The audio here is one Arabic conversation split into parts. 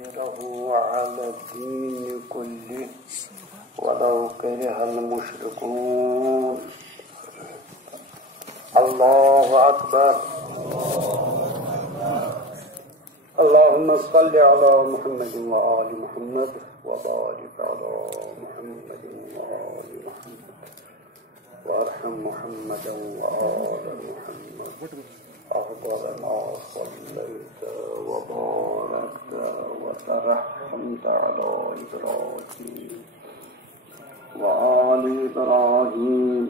ليظهره على الدين كله ولو كره المشركون. الله أكبر. اللهم صل على محمد وآل محمد وبارك على محمد وآل محمد وارحم محمدا وآل محمد أفضل ما صليت وباركت وترحمت على إبراهيم وآل إبراهيم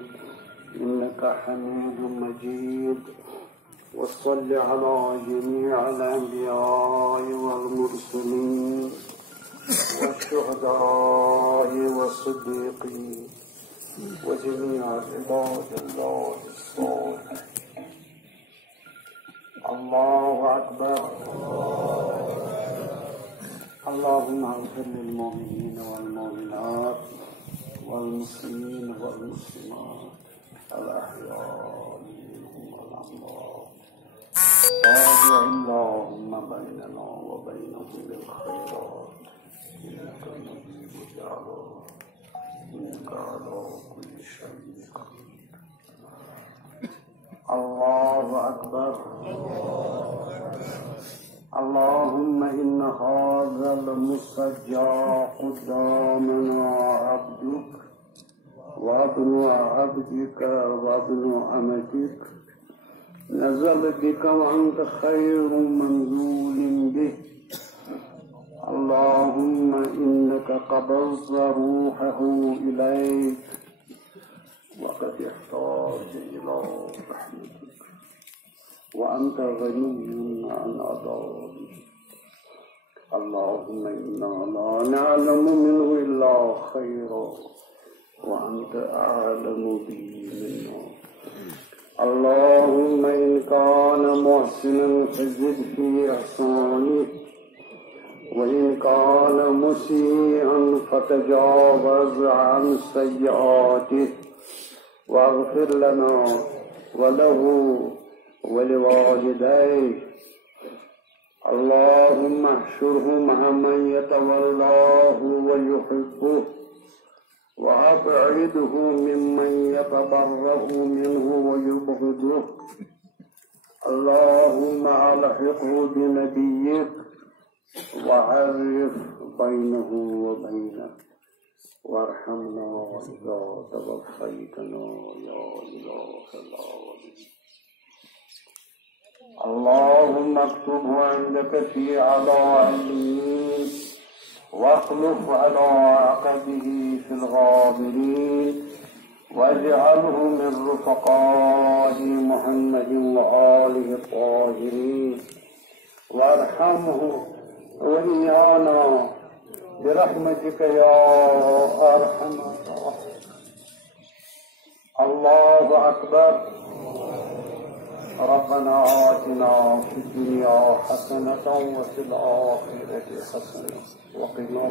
إنك حميد مجيد. وصل على جميع الأنبياء والمرسلين والشهداء والصديقين وجميع عباد الله الصالحين. الله أكبر. اللهم اغفر للمؤمنين والمؤمنات والمسلمين والمسلمات الأحياء منهم والأموات. تابع اللهم بيننا وبينهم بالخيرات إنك مجيب الدعوات إنك على كل شيء قدير. الله أكبر. اللهم إن هذا المسجى قدامنا عبدك وابن عبدك وابن أمتك نزل بك وأنت خير منزول به. اللهم إنك قبضت روحه إليك وقد احتاج إلى رحمتك وأنت غني عن عذابه. اللهم إنا لا نعلم منه إلا خيرا وأنت أعلم به منا. اللهم إن كان محسنا فزد في إحسانه وإن كان مسيئا فتجاوز عن سيئاته واغفر لنا وله ولوالديه. اللهم احشره مع من يتولاه ويحبه وأبعده ممن يتبرأ منه ويبغضه. اللهم ألحقه بنبيك وعرف بينه وبينك وارحمنا إذا توفيتنا يا إله العالمين. اللهم اكتبه عندك في علائين واخلف على عقبه في الغابرين واجعله من رفقاء محمد وآله الطاهرين وارحمه وإيانا برحمتك يا أرحم الراحمين. الله أكبر. ربنا آتنا في الدنيا حسنة وفي الآخرة حسنة وقنا